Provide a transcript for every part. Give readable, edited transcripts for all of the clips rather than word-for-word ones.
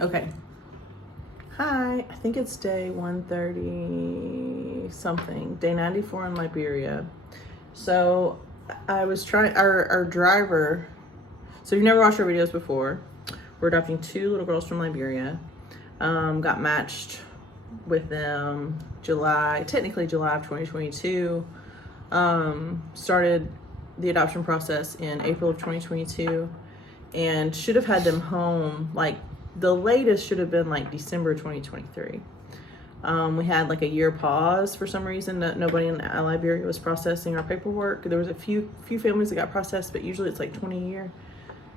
Okay. Hi, I think it's day 130 something, day 94 in Liberia. So I was trying, our driver, so you've never watched our videos before. We're adopting 2 little girls from Liberia. Got matched with them technically July of 2022. Started the adoption process in April of 2022 and should have had them home, like the latest should have been like December 2023. We had like a year pause for some reason that nobody in Liberia was processing our paperwork. There was a few families that got processed, but usually it's like 20 a year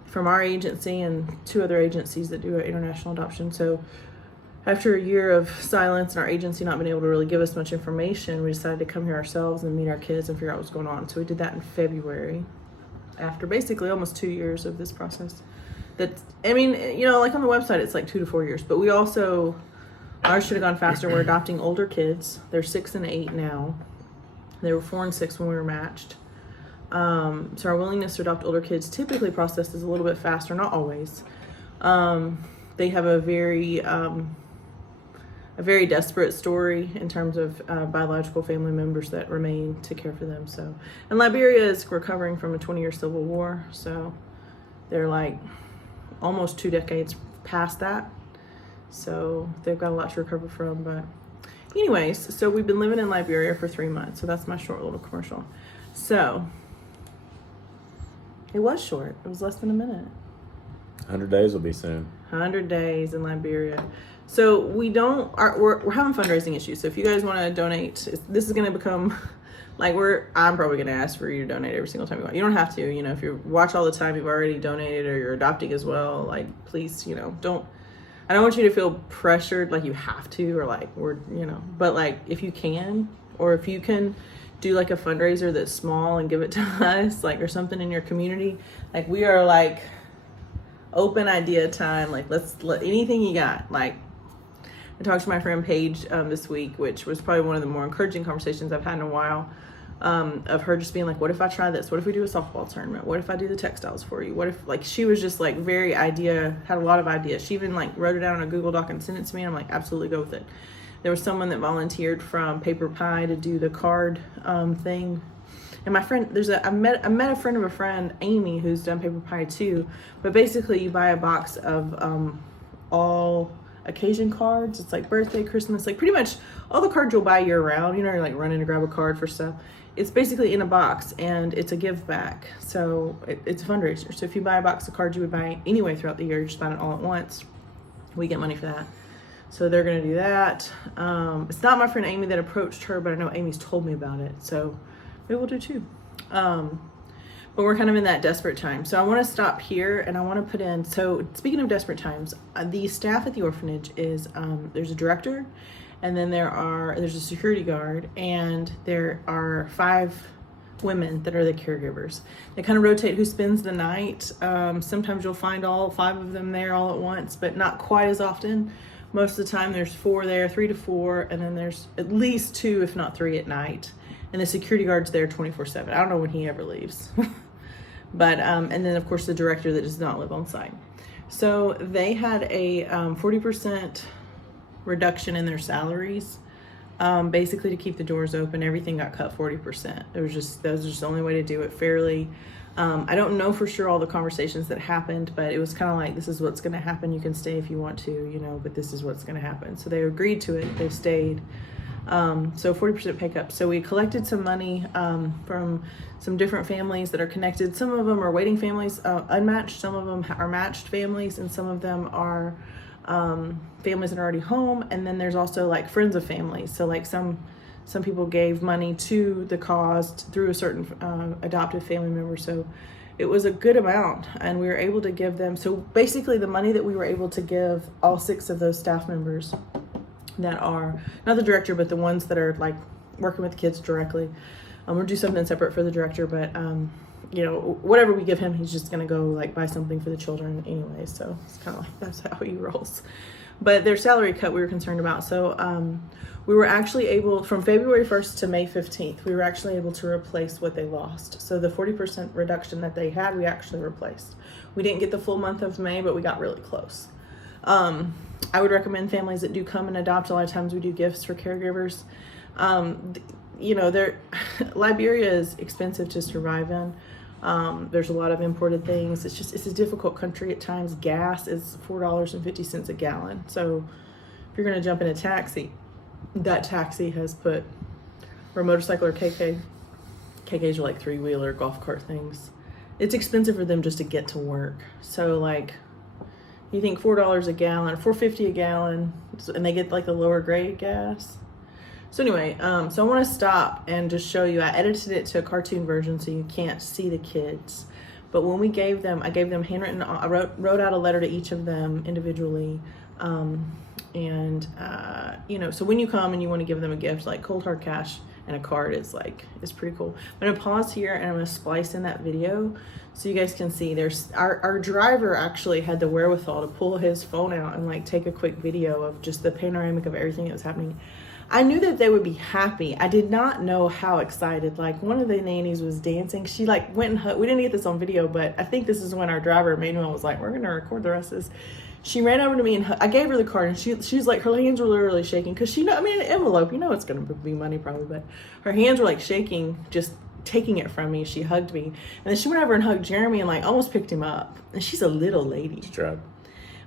from our agency and 2 other agencies that do international adoption. So after a year of silence and our agency not being able to really give us much information, we decided to come here ourselves and meet our kids and figure out what's going on. So we did that in February, after basically almost 2 years of this process. Like on the website, it's like 2 to 4 years, but we also, ours should have gone faster. We're adopting older kids. They're 6 and 8 now. They were 4 and 6 when we were matched. So our willingness to adopt older kids typically processes a little bit faster, not always. They have a very desperate story in terms of biological family members that remain to care for them. So, and Liberia is recovering from a 20-year civil war, so they're like almost 2 decades past that. So they've got a lot to recover from. But anyways, so we've been living in Liberia for 3 months. So that's my short little commercial. So it was short. It was less than a minute. 100 days will be soon. 100 days in Liberia. So we're having fundraising issues. So if you guys want to donate, this is going to become like I'm probably going to ask for you to donate every single time you want. You don't have to, if you watch all the time, you've already donated or you're adopting as well. Like, please, I don't want you to feel pressured like you have to, or like but like if you can, or if you can do like a fundraiser that's small and give it to us, like, or something in your community. Like, we are like open idea time. Like, let's let anything you got. Like, I talked to my friend Paige this week, which was probably one of the more encouraging conversations I've had in a while, of her just being like, what if I try this? What if we do a softball tournament? What if I do the textiles for you? What if, like, she was just like had a lot of ideas. She even like wrote it down on a Google Doc and sent it to me. And I'm like, absolutely, go with it. There was someone that volunteered from Paper Pie to do the card thing. And my friend, I met a friend of a friend, Amy, who's done Paper Pie too. But basically you buy a box of all occasion cards. It's like birthday, Christmas, like pretty much all the cards you'll buy year round. You're like running to grab a card for stuff. It's basically in a box, and it's a give back. So it's a fundraiser. So if you buy a box of cards you would buy anyway throughout the year, you just buy it all at once. We get money for that. So they're going to do that. It's not my friend Amy that approached her, but I know Amy's told me about it. So maybe we'll do too. But we're kind of in that desperate time. So I want to stop here and I want to put in, so speaking of desperate times, the staff at the orphanage is, there's a director, and then there's a security guard, and there are 5 women that are the caregivers. They kind of rotate who spends the night. Sometimes you'll find all 5 of them there all at once, but not quite as often. Most of the time there's 4 there, 3 to 4, and then there's at least 2, if not 3 at night. And the security guard's there 24/7. I don't know when he ever leaves. But, and then of course the director that does not live on site. So they had a 40% reduction in their salaries, basically to keep the doors open. Everything got cut 40%. That was just the only way to do it fairly. I don't know for sure all the conversations that happened, but it was kind of like, this is what's going to happen. You can stay if you want to, but this is what's going to happen. So they agreed to it. They've stayed. So 40% pay cut. So we collected some money from some different families that are connected. Some of them are waiting families, unmatched. Some of them are matched families, and some of them are families that are already home. And then there's also like friends of families. So like some people gave money to the cause through a certain adoptive family member. So it was a good amount, and we were able to give them. So basically the money that we were able to give all 6 of those staff members that are not the director, but the ones that are like working with the kids directly. We'll do something separate for the director, but whatever we give him, he's just gonna go like buy something for the children anyway. So it's kind of like, that's how he rolls. But their salary cut we were concerned about. So we were actually able, from February 1st to May 15th, we were actually able to replace what they lost. So the 40% reduction that they had, we actually replaced. We didn't get the full month of May, but we got really close. I would recommend families that do come and adopt. A lot of times we do gifts for caregivers. You know, Liberia is expensive to survive in. There's a lot of imported things. It's a difficult country at times. Gas is $4.50 a gallon. So if you're going to jump in a taxi, that taxi has put, or a motorcycle or KKs are like 3-wheeler golf cart things. It's expensive for them just to get to work. So like, you think $4 a gallon, $4.50 a gallon, and they get like the lower grade gas. So anyway, so I want to stop and just show you. I edited it to a cartoon version so you can't see the kids. But when we gave them, I gave them handwritten. I wrote out a letter to each of them individually. You know, so when you come and you want to give them a gift, like cold hard cash and a card is pretty cool. I'm gonna pause here and I'm gonna splice in that video so you guys can see. There's our driver actually had the wherewithal to pull his phone out and like take a quick video of just the panoramic of everything that was happening. I knew that they would be happy. I did not know how excited. Like one of the nannies was dancing. She like went and hugged. We didn't get this on video, but I think this is when our driver Manuel was like, "We're gonna record the rest of this." She ran over to me and I gave her the card, and she's like, her hands were literally shaking because she know. I mean, an envelope, you know, it's gonna be money probably, but her hands were like shaking, just taking it from me. She hugged me, and then she went over and hugged Jeremy and like almost picked him up. And she's a little lady. She tried.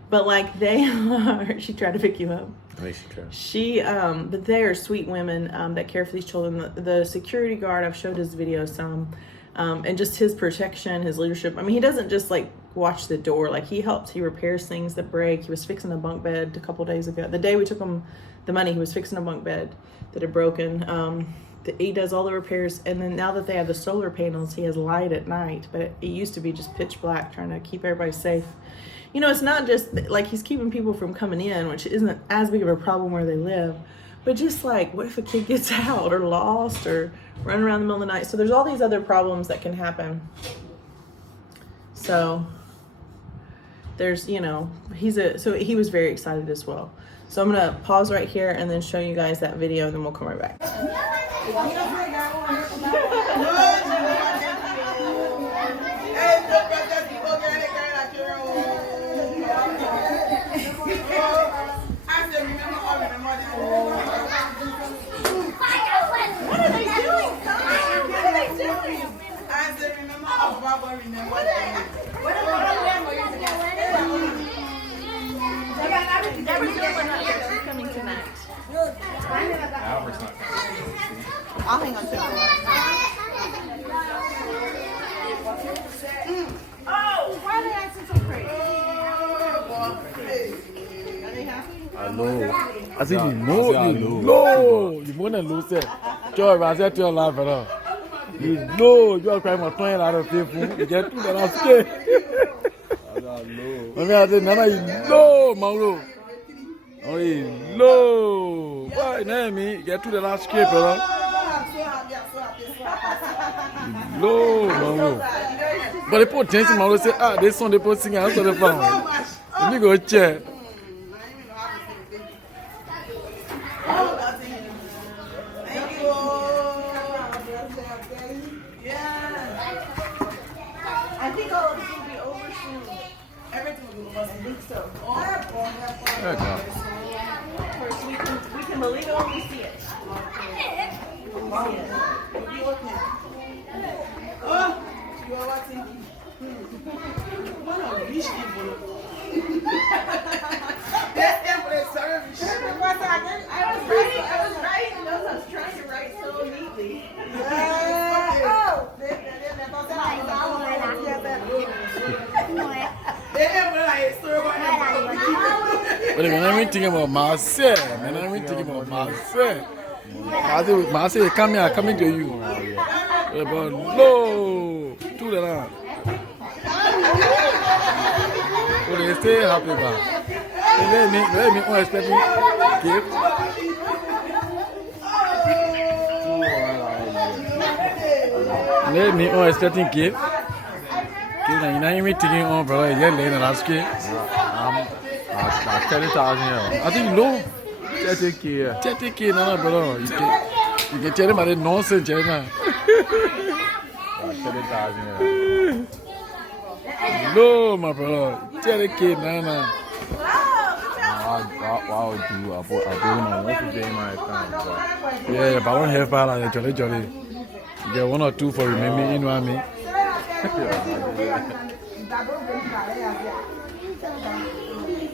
But like they are, she tried to pick you up. I think she tried. But they are sweet women that care for these children. The security guard, I've showed his video some, and just his protection, his leadership. I mean, he doesn't just like watch the door. Like he helps, he repairs things that break. He was fixing a bunk bed a couple days ago. The day we took him the money, he was fixing a bunk bed that had broken. He does all the repairs, and then now that they have the solar panels, he has light at night. But it used to be just pitch black, trying to keep everybody safe. You know, it's not just like he's keeping people from coming in, which isn't as big of a problem where they live, but just like, what if a kid gets out or lost or running around in the middle of the night? So there's all these other problems that can happen. So there's, you know, so he was very excited as well. So I'm gonna pause right here and then show you guys that video, and then we'll come right back. Coming tonight. Albert's not coming. I'll hang on to it. Oh, why are they acting so crazy? Are they happy? I know. I said, you want to lose it. Joy, I said to your life, you know, you are crying for 20 out of people. You get to that, I'm scared. I said, Nana, you know, Mauro. Oh, you know. Why, you get to the last scape, brother. No, Mauro. But they put dancing, Mauro say, this song they put singing, I'm sorry, fine. You go check. I think all of this will be over soon. Everything will be over. I think so. Of course, we can believe it when we see it. Oh, you are watching. What a rich people. I was writing those. I was trying to write so neatly. But when I'm thinking about myself, myself, coming to you. But no, to the land. But they stay happy about. Let me unexpected gift. Let me unexpected gift. You know, you're taking on, brother. You're laying the last kid. I'm 30,000 euros. I think you know. 30K. 30K, no, brother. You can tell them about the nonsense, China. 30,000 euros. No, my brother. 30K, no. I'll do. I'll put on one day my account. Yeah, but I want to help out like jolly. Get 1 or 2 for remaining, you know what I mean?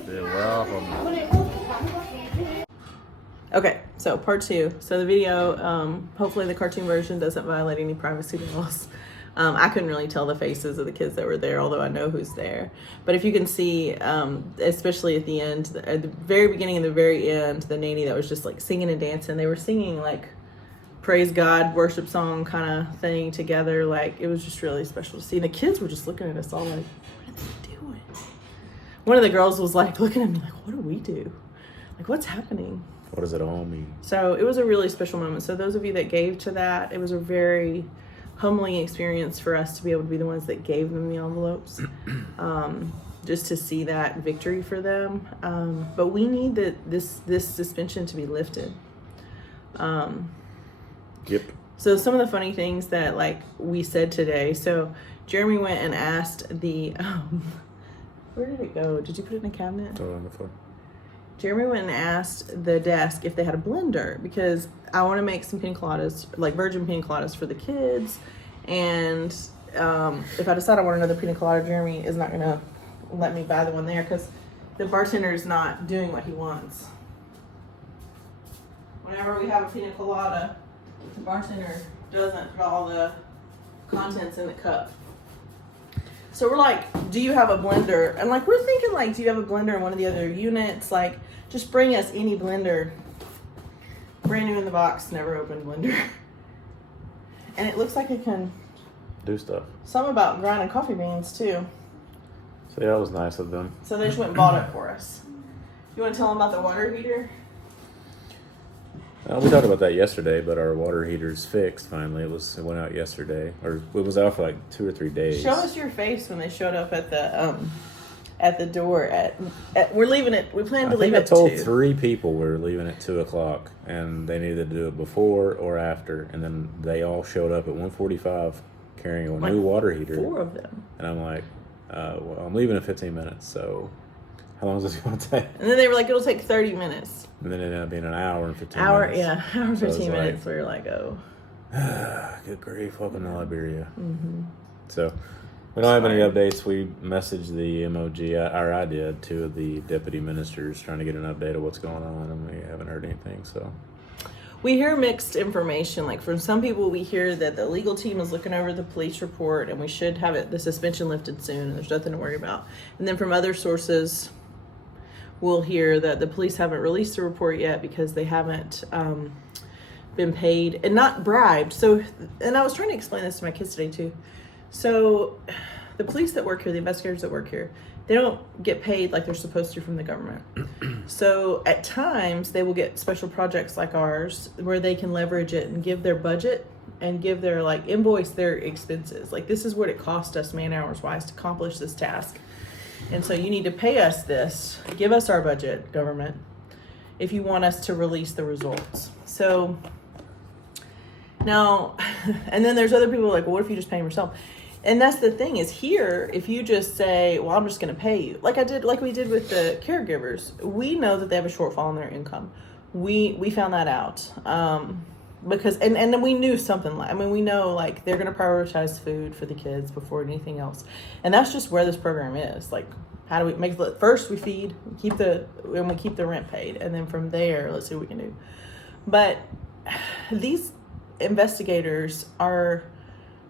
They're well from me. Okay, so part 2. So the video, hopefully the cartoon version doesn't violate any privacy laws. I couldn't really tell the faces of the kids that were there, although I know who's there. But if you can see, especially at the end, at the very beginning and the very end, the nanny that was just like singing and dancing, they were singing like praise God, worship song kind of thing together. Like, it was just really special to see. And the kids were just looking at us all like, what are they doing? One of the girls was like looking at me like, what do we do? Like, what's happening? What does it all mean? So it was a really special moment. So those of you that gave to that, it was a very humbling experience for us to be able to be the ones that gave them the envelopes, just to see that victory for them. But we need this suspension to be lifted. Yep. So some of the funny things that like we said today. So Jeremy went and asked the where did it go? Did you put it in a cabinet? Throw it on the floor. Jeremy went and asked the desk if they had a blender, because I want to make some pina coladas, like virgin pina coladas for the kids. And if I decide I want another pina colada, Jeremy is not going to let me buy the one there because the bartender is not doing what he wants. Whenever we have a pina colada, the bartender doesn't put all the contents in the cup. So we're like, do you have a blender? And like, we're thinking like, do you have a blender in one of the other units? Like, just bring us any blender. Brand new in the box, never opened blender. And it looks like it can Do stuff. some about grinding coffee beans too. So yeah, that was nice of them. So they just went and bought it for us. You want to tell them about the water heater? We talked about that yesterday, but our water heater's fixed finally. It went out yesterday, or it was out for like 2 or 3 days. Show us your face when they showed up at the door. We're leaving it. We plan to leave I it. think I told 2. 3 people we were leaving at 2:00, and they needed to do it before or after. And then they all showed up at 1:45 carrying a Like new water heater. 4 of them. And I'm like, well, I'm leaving in 15 minutes, so how long is this going to take? And then they were like, it'll take 30 minutes. And then it ended up being an hour and 15 Hour minutes. and So it's 15 like, minutes. We were like, oh. Good grief, welcome to Liberia. Mm-hmm. So we don't have any updates. We messaged the MOG, or I did, 2 of the deputy ministers trying to get an update of what's going on, and we haven't heard anything. So We hear mixed information. Like from some people, we hear that the legal team is looking over the police report and we should have the suspension lifted soon and there's nothing to worry about. And then from other sources, we'll hear that the police haven't released the report yet because they haven't been paid and not bribed. So, and I was trying to explain this to my kids today too. So the police that work here, the investigators that work here, they don't get paid like they're supposed to from the government. So at times they will get special projects like ours where they can leverage it and give their budget and give their invoice their expenses. Like, this is what it cost us man hours wise to accomplish this task. And so you need to pay us this, give us our budget, government, if you want us to release the results. So now, and then there's other people like, well, what if you just pay them yourself? And that's the thing is here, if you just say, well, I'm just going to pay you, like we did with the caregivers, we know that they have a shortfall in their income. We found that out. Because, and then we knew something we know like they're going to prioritize food for the kids before anything else. And that's just where this program is. Like, how do we make it? First we feed, we keep the rent paid. And then from there, let's see what we can do. But these investigators are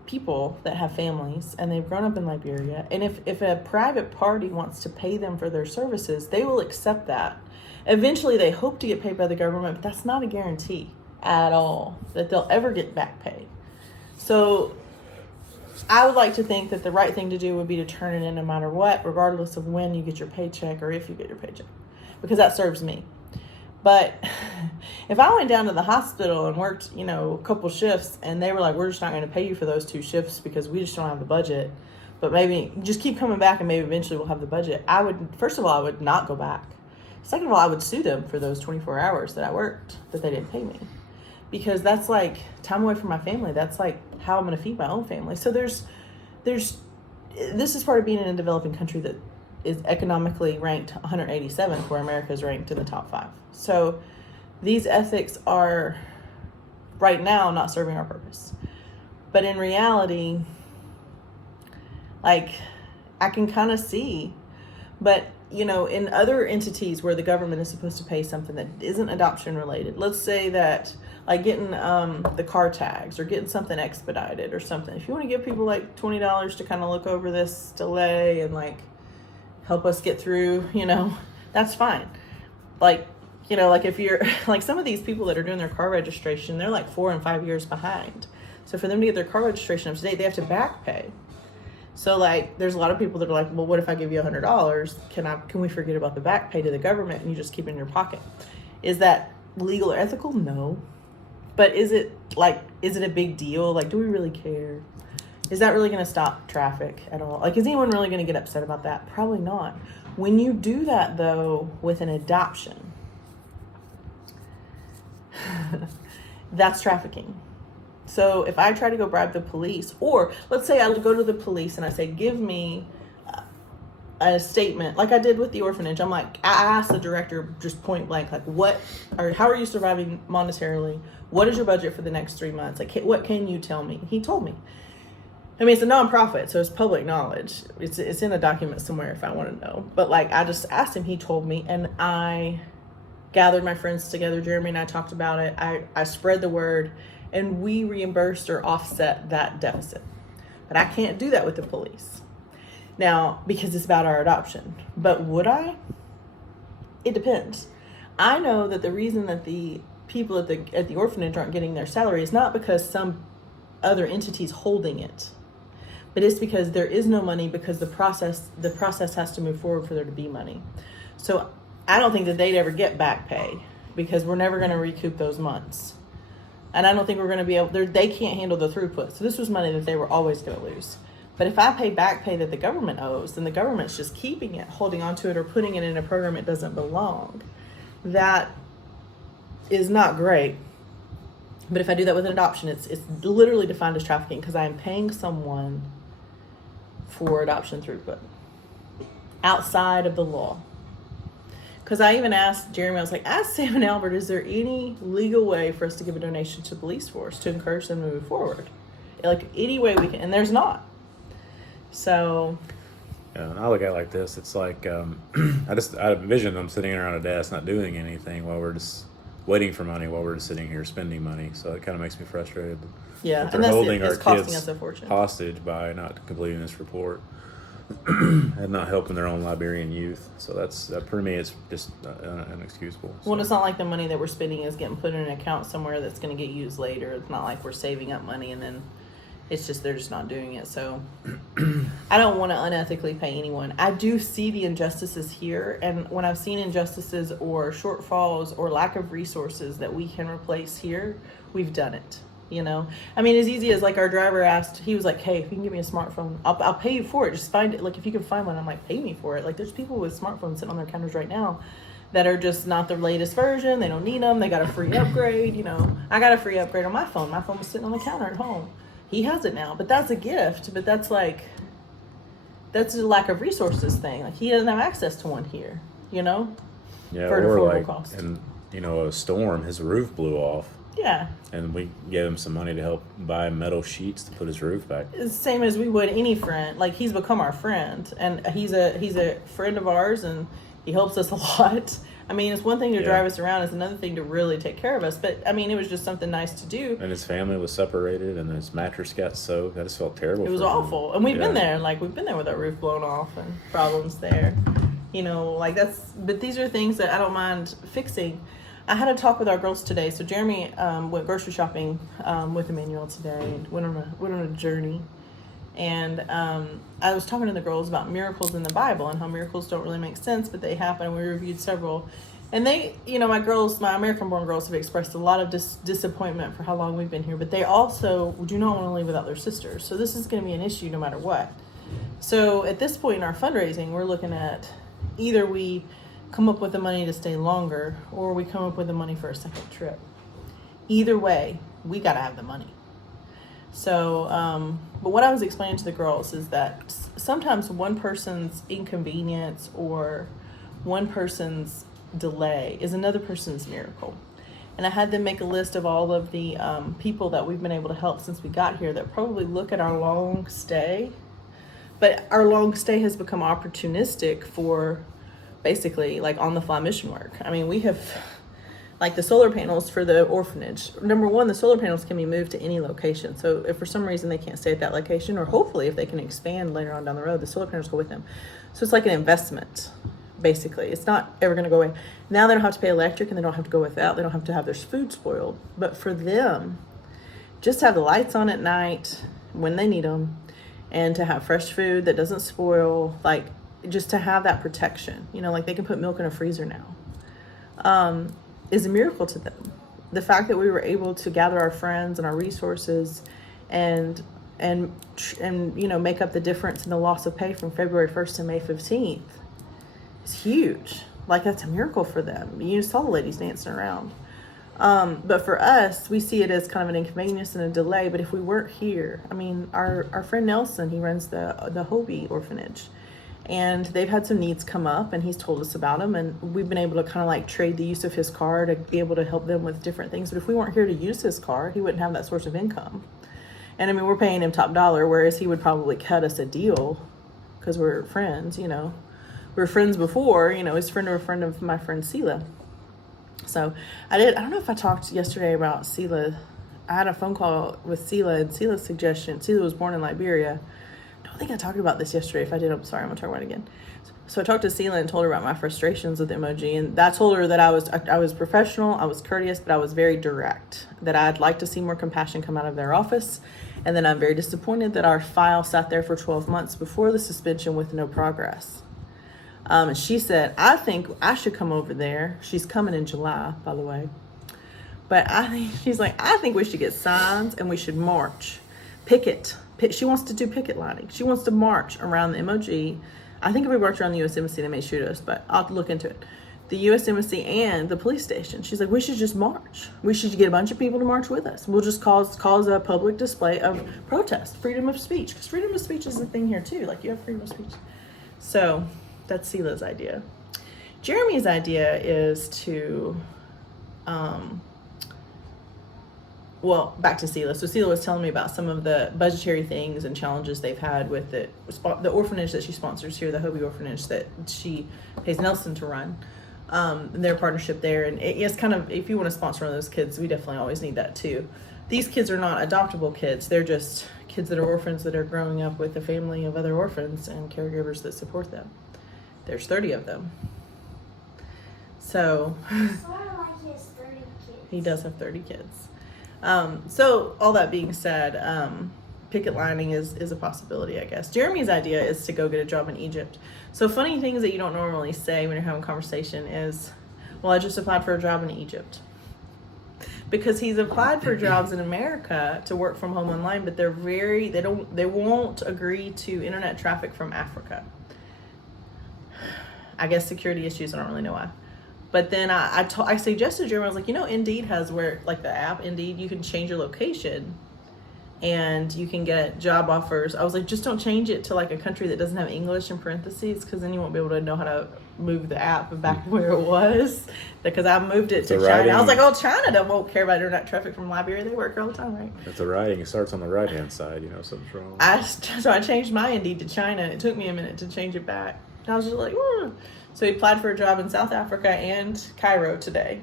people that have families and they've grown up in Liberia. And if a private party wants to pay them for their services, they will accept that. Eventually they hope to get paid by the government, but that's not a guarantee at all that they'll ever get back pay. So I would like to think that the right thing to do would be to turn it in no matter what, regardless of when you get your paycheck or if you get your paycheck, because that serves me. But if I went down to the hospital and worked, a couple shifts and they were like, we're just not going to pay you for those 2 shifts because we just don't have the budget, but maybe just keep coming back and maybe eventually we'll have the budget. First of all, I would not go back. Second of all, I would sue them for those 24 hours that I worked that they didn't pay me, because that's like time away from my family. That's like how I'm going to feed my own family. So this is part of being in a developing country that is economically ranked 187th, where America is ranked in the top 5. So these ethics are right now not serving our purpose. But in reality, like, I can kind of see, but in other entities where the government is supposed to pay something that isn't adoption related, let's say that like getting the car tags or getting something expedited or something. If you want to give people like $20 to kind of look over this delay and like help us get through, that's fine. Like if you're like some of these people that are doing their car registration, they're like 4 and 5 years behind. So for them to get their car registration up to date, they have to back pay. So like there's a lot of people that are like, well, what if I give you $100? Can we forget about the back pay to the government and you just keep it in your pocket? Is that legal or ethical? No. But is it a big deal? Like, do we really care? Is that really going to stop traffic at all? Like, is anyone really going to get upset about that? Probably not. When you do that though with an adoption, that's trafficking. So if I try to go bribe the police, or let's say I go to the police and I say, give me a statement, like I did with the orphanage. I'm like, I asked the director just point blank, like, how are you surviving monetarily? What is your budget for the next 3 months? Like, what can you tell me? He told me. I mean, it's a nonprofit, so it's public knowledge. It's in a document somewhere if I want to know. But like, I just asked him, he told me, and I gathered my friends together. Jeremy and I talked about it. I spread the word. And we reimbursed or offset that deficit. But I can't do that with the police. Now, because it's about our adoption. But would I? It depends. I know that the reason that the people at the orphanage aren't getting their salary is not because some other entity's holding it. But it's because there is no money because the process has to move forward for there to be money. So I don't think that they'd ever get back pay because we're never going to recoup those months. And I don't think we're going to be able, they can't handle the throughput. So this was money that they were always going to lose. But if I pay back pay that the government owes, then the government's just keeping it, holding on to it, or putting it in a program it doesn't belong. That is not great. But if I do that with an adoption, it's literally defined as trafficking because I am paying someone for adoption throughput outside of the law. Because I even asked Jeremy, I was like, ask Sam and Albert, is there any legal way for us to give a donation to the police force to encourage them to move forward? Like, any way we can, and there's not. So. Yeah, and I look at it like this. It's like, I envision them sitting around a desk not doing anything while we're just waiting for money while we're just sitting here spending money. So it kind of makes me frustrated. Yeah, and that's holding it's our costing kids us a fortune. Hostage by not completing this report. And not helping their own Liberian youth. So for me, it's just inexcusable. So. Well, it's not like the money that we're spending is getting put in an account somewhere that's going to get used later. It's not like we're saving up money and then it's just they're just not doing it. So I don't want to unethically pay anyone. I do see the injustices here, and when I've seen injustices or shortfalls or lack of resources that we can replace here, we've done it. I mean, as easy as like our driver asked, he was like, hey, if you can give me a smartphone, I'll pay you for it. Just find it. Like, if you can find one, I'm like, pay me for it. Like, there's people with smartphones sitting on their counters right now that are just not the latest version. They don't need them. They got a free upgrade. I got a free upgrade on my phone. My phone was sitting on the counter at home. He has it now, but that's a gift. But that's a lack of resources thing. Like, he doesn't have access to one here, Yeah, for or affordable like, cost. and a storm, his roof blew off. Yeah. And we gave him some money to help buy metal sheets to put his roof back. It's the same as we would any friend. Like, he's become our friend, and he's a friend of ours, and he helps us a lot. I mean, it's one thing to drive us around; it's another thing to really take care of us. But I mean, it was just something nice to do. And his family was separated, and his mattress got soaked. I just felt terrible. It was awful, and we've been there. Like, we've been there with our roof blown off and problems there. But these are things that I don't mind fixing. I had a talk with our girls today. So Jeremy went grocery shopping with Emmanuel today and went on a journey. And I was talking to the girls about miracles in the Bible and how miracles don't really make sense, but they happen. We reviewed several. And they, my American-born girls have expressed a lot of disappointment for how long we've been here, but they also do not want to leave without their sisters. So this is going to be an issue no matter what. So at this point in our fundraising, we're looking at either we come up with the money to stay longer or we come up with the money for a second trip. Either way, we got to have the money. So, but what I was explaining to the girls is that sometimes one person's inconvenience or one person's delay is another person's miracle. And I had them make a list of all of the people that we've been able to help since we got here that probably look at our long stay. But our long stay has become opportunistic for basically like on the fly mission work. I mean, we have like the solar panels for the orphanage. Number one, the solar panels can be moved to any location. So if for some reason they can't stay at that location, or hopefully if they can expand later on down the road, the solar panels go with them. So it's like an investment. Basically, it's not ever going to go away. Now they don't have to pay electric and they don't have to go without. They don't have to have their food spoiled. But for them, just to have the lights on at night when they need them, and to have fresh food that doesn't spoil, like just to have that protection, you know, like they can put milk in a freezer now, is a miracle to them. The fact that we were able to gather our friends and our resources and you know, make up the difference in the loss of pay from February 1st to May 15th. It's huge. Like that's a miracle for them. You saw the ladies dancing around. But for us, we see it as kind of an inconvenience and a delay. But if we weren't here, I mean, our friend Nelson, he runs the Hobie orphanage, and they've had some needs come up, and he's told us about them, and we've been able to kind of like trade the use of his car to be able to help them with different things. But if we weren't here to use his car, he wouldn't have that source of income. And I mean, we're paying him top dollar, whereas he would probably cut us a deal because we're friends, you know. We were friends before, you know, he's a friend of my friend Sela. So I don't know if I talked yesterday about Sela. I had a phone call with Sela, and Sela's suggestion, Sela was born in Liberia. I don't think I talked about this yesterday. If I did, I'm sorry, I'm gonna talk about it again. So I talked to Sela and told her about my frustrations with MOG, and I told her that I was professional, I was courteous, but I was very direct, that I'd like to see more compassion come out of their office, and then I'm very disappointed that our file sat there for 12 months before the suspension with no progress. And she said, I think I should come over there. She's coming in July, by the way. But she's like, I think we should get signs and we should march. Picket. She wants to do picket lining. She wants to march around the MOG. I think if we march around the U.S. Embassy, they may shoot us, but I'll look into it. The U.S. Embassy and the police station. She's like, we should just march. We should get a bunch of people to march with us. We'll just cause a public display of protest, freedom of speech. Because freedom of speech is a thing here, too. Like, you have freedom of speech. So that's Sela's idea. Jeremy's idea is to, back to Sela. So Sela was telling me about some of the budgetary things and challenges they've had with the orphanage that she sponsors here, the Hobie orphanage that she pays Nelson to run, their partnership there. And it's kind of, if you want to sponsor one of those kids, we definitely always need that too. These kids are not adoptable kids. They're just kids that are orphans that are growing up with a family of other orphans and caregivers that support them. There's 30 of them. So he does have 30 kids. So all that being said, picket lining is a possibility, I guess. Jeremy's idea is to go get a job in Egypt. So funny things that you don't normally say when you're having a conversation is, well, I just applied for a job in Egypt. Because he's applied for jobs in America to work from home online, but they won't agree to internet traffic from Africa. I guess security issues, I don't really know why. But then I suggested Jeremy, I was like, Indeed has where, like the app Indeed, you can change your location and you can get job offers. I was like, just don't change it to like a country that doesn't have English in parentheses, because then you won't be able to know how to move the app back where it was. Because I moved it to China. I was like, China won't care about internet traffic from Liberia. They work all the time, right? If the writing starts on the right-hand side, something's wrong. So I changed my Indeed to China. It took me a minute to change it back. I was just like, Whoa. So he applied for a job in South Africa and Cairo today.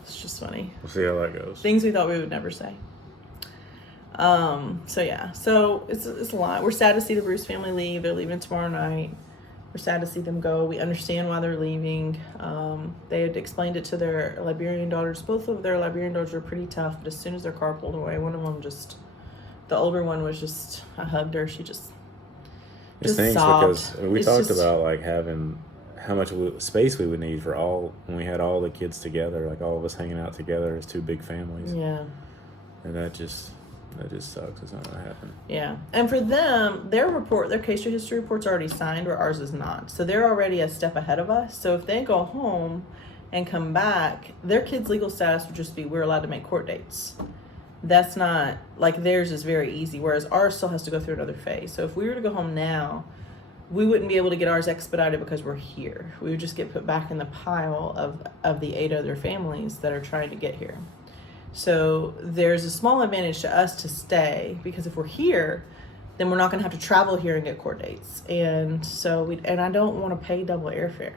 It's just funny. We'll see how that goes. Things we thought we would never say. So it's a lot. We're sad to see the Bruce family leave. They're leaving tomorrow night. We're sad to see them go. We understand why they're leaving. They had explained it to their Liberian daughters. Both of their Liberian daughters were pretty tough, but as soon as their car pulled away, one of them the older one was just, I hugged her. She just stinks sobbed. Because we talked about like having how much space we would need for when we had all the kids together, like all of us hanging out together as two big families. Yeah. And that just sucks. It's not going to happen. Yeah. And for them, their case history report's already signed, where ours is not. So they're already a step ahead of us. So if they go home and come back, their kids' legal status would just be, we're allowed to make court dates. that's not, like, theirs is very easy, whereas ours still has to go through another phase. So if we were to go home now, we wouldn't be able to get ours expedited because we're here. We would just get put back in the pile of the 8 other families that are trying to get here. So there's a small advantage to us to stay, because if we're here, then we're not going to have to travel here and get court dates. And so I don't want to pay double airfare.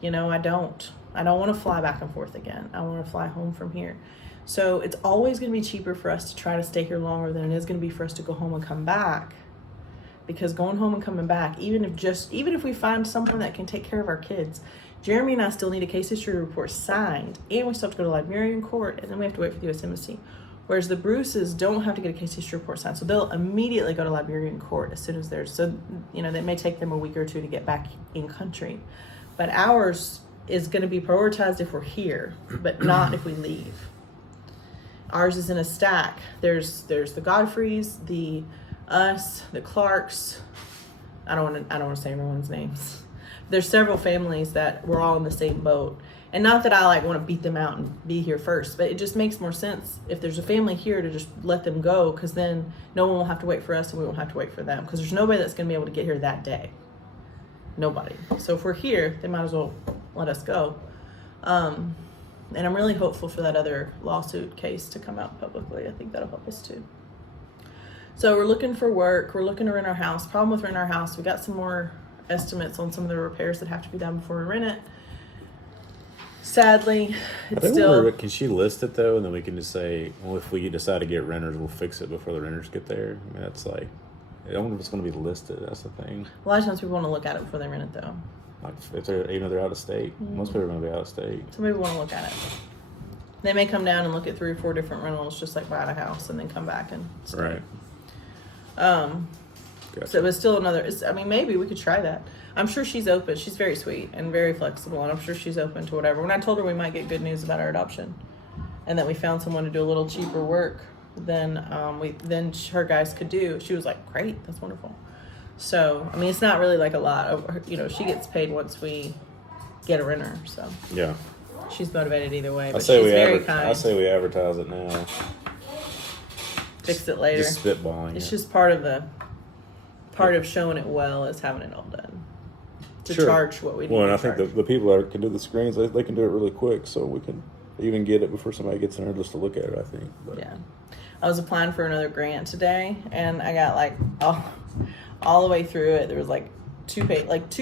You know, I don't want to fly back and forth again. I want to fly home from here. So it's always going to be cheaper for us to try to stay here longer than it is going to be for us to go home and come back. Because going home and coming back, even if we find someone that can take care of our kids, Jeremy and I still need a case history report signed, and we still have to go to Liberian court, and then we have to wait for the U.S. Embassy. Whereas the Bruces don't have to get a case history report signed, so they'll immediately go to Liberian court as soon as they're, so, you know, that may take them a week or two to get back in country. But ours is going to be prioritized if we're here, but not if we leave. Ours is in a stack. There's the Godfreys, the us, the Clarks. I don't want to say everyone's names. There's several families that we're all in the same boat. And not that I want to beat them out and be here first, but it just makes more sense if there's a family here to just let them go, because then no one will have to wait for us and we won't have to wait for them, because there's nobody that's going to be able to get here that day. Nobody. So if we're here, they might as well let us go. And I'm really hopeful for that other lawsuit case to come out publicly. I think that'll help us too. So we're looking for work. We're looking to rent our house. Problem with renting our house, we got some more estimates on some of the repairs that have to be done before we rent it. Sadly, it's still... Can she list it, though, and then we can just say, well, if we decide to get renters, we'll fix it before the renters get there? I mean, that's like... I don't know if it's going to be listed. That's the thing. A lot of times people want to look at it before they rent it, though. Like, if they're out of state. Most people are going to be out of state. Some people want to look at it. They may come down and look at 3 or 4 different rentals, just like buying a house, and then come back and stay. Right. Gotcha. So it's still another, maybe we could try that. I'm sure she's open. She's very sweet and very flexible, and I'm sure she's open to whatever. When I told her we might get good news about our adoption and that we found someone to do a little cheaper work than her guys could do, she was like, great, that's wonderful. So, it's not really like a lot of, she gets paid once we get a renter, so. Yeah. She's motivated either way, but she's very kind. I say we advertise it now. Fix it later. Just spitballing. It's just part of showing it well is having it all done. To charge what we need. Well, and to I think charge. the people that can do the screens, they can do it really quick, so we can even get it before somebody gets in there just to look at it, I think. But. Yeah. I was applying for another grant today, and I got all the way through it. There was 2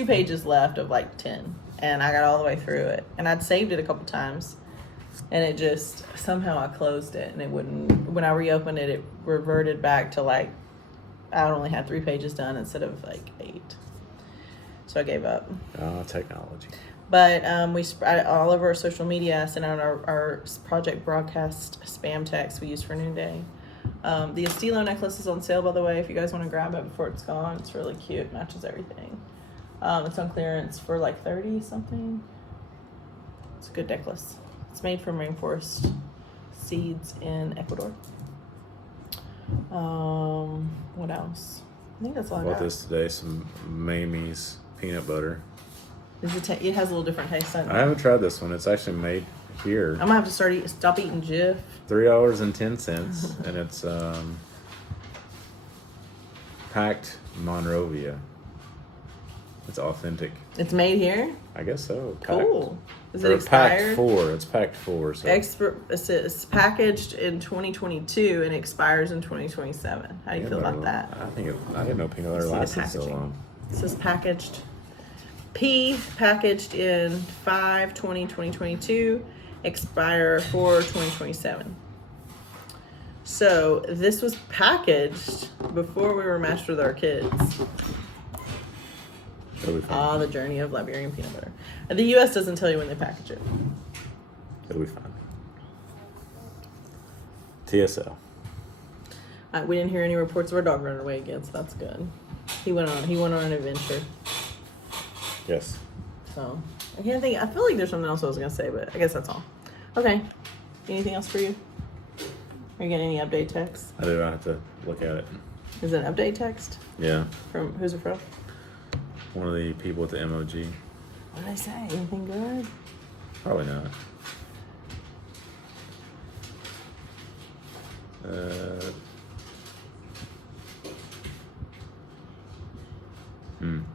pages left of 10, and I got all the way through it. And I'd saved it a couple times, and it just, somehow I closed it, and it wouldn't, when I reopened it, it reverted back to I only had 3 pages done instead of 8. So I gave up. Technology. But all over our social media, I sent out our project broadcast spam text we use for Noonday. The Estilo necklace is on sale, by the way, if you guys want to grab it before it's gone. It's really cute, matches everything. It's on clearance for $30 something. It's a good necklace. It's made from rainforest seeds in Ecuador. What else? I think that's all I got. Bought this today, some Mamie's peanut butter. It has a little different taste. I haven't tried this one. It's actually made here. I'm gonna have to stop eating Jif. $3.10, and it's packed Monrovia. It's authentic. It's made here? I guess so. Cool. Is it expired? It's packed 4. So. It's packaged in 2022 and expires in 2027. How do you feel about that? I didn't know peanut butter lasted so long. This is packaged in 5/20/2022, expire 4/2027. So this was packaged before we were matched with our kids. The journey of Liberian peanut butter. The U.S. doesn't tell you when they package it. It'll be fine. TSL. We didn't hear any reports of our dog running away again, so that's good. He went on an adventure. Yes. So I feel like there's something else I was gonna say, but I guess that's all. Okay. Anything else for you? Are you getting any update text? I do. I have to look at it. Is it an update text? Yeah. From who's it from? One of the people at the MOG. What did I say? Anything good? Probably not.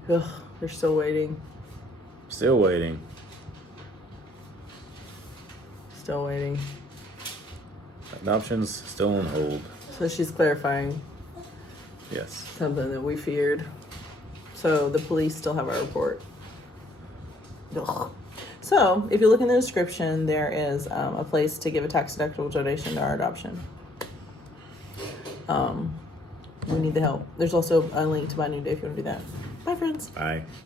Ugh, they're still waiting. Still waiting. Still waiting. Adoptions still on hold. So she's clarifying Yes. something that we feared. So the police still have our report. Ugh. So if you look in the description, there is a place to give a tax-deductible donation to our adoption. We need the help. There's also a link to buy a new day if you want to do that. Bye, friends. Bye.